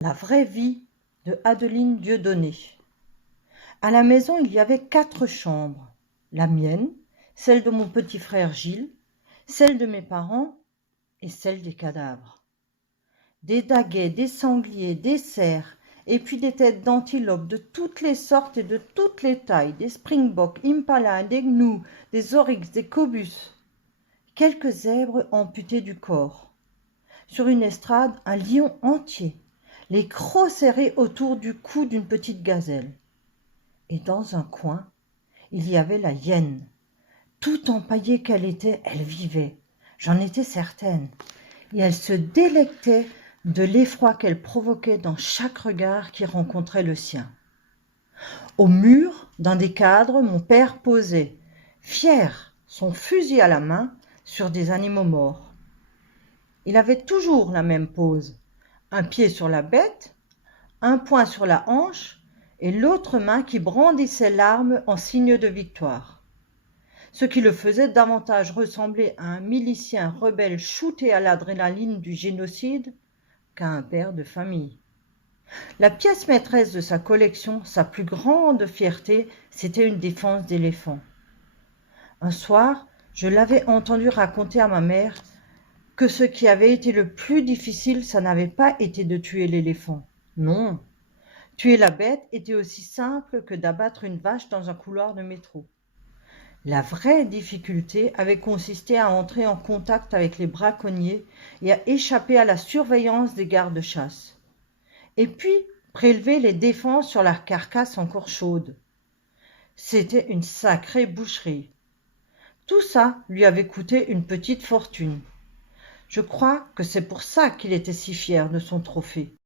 La vraie vie de Adeline Dieudonné. À la maison, il y avait 4 chambres. La mienne, celle de mon petit frère Gilles, celle de mes parents et celle des cadavres. Des daguets, des sangliers, des cerfs, et puis des têtes d'antilopes de toutes les sortes et de toutes les tailles, des springboks, impalas, des gnous, des oryx, des cobus. Quelques zèbres amputés du corps. Sur une estrade, un lion entier, les crocs serrés autour du cou d'une petite gazelle. Et dans un coin, il y avait la hyène. Tout empaillée qu'elle était, elle vivait, j'en étais certaine, et elle se délectait de l'effroi qu'elle provoquait dans chaque regard qui rencontrait le sien. Au mur, dans des cadres, mon père posait, fier, son fusil à la main, sur des animaux morts. Il avait toujours la même pose, un pied sur la bête, un poing sur la hanche et l'autre main qui brandissait l'arme en signe de victoire. Ce qui le faisait davantage ressembler à un milicien rebelle shooté à l'adrénaline du génocide qu'à un père de famille. La pièce maîtresse de sa collection, sa plus grande fierté, c'était une défense d'éléphant. Un soir, je l'avais entendu raconter à ma mère que ce qui avait été le plus difficile, ça n'avait pas été de tuer l'éléphant. Non, tuer la bête était aussi simple que d'abattre une vache dans un couloir de métro. La vraie difficulté avait consisté à entrer en contact avec les braconniers et à échapper à la surveillance des gardes-chasse. Et puis, prélever les défenses sur la carcasse encore chaude. C'était une sacrée boucherie. Tout ça lui avait coûté une petite fortune. Je crois que c'est pour ça qu'il était si fier de son trophée.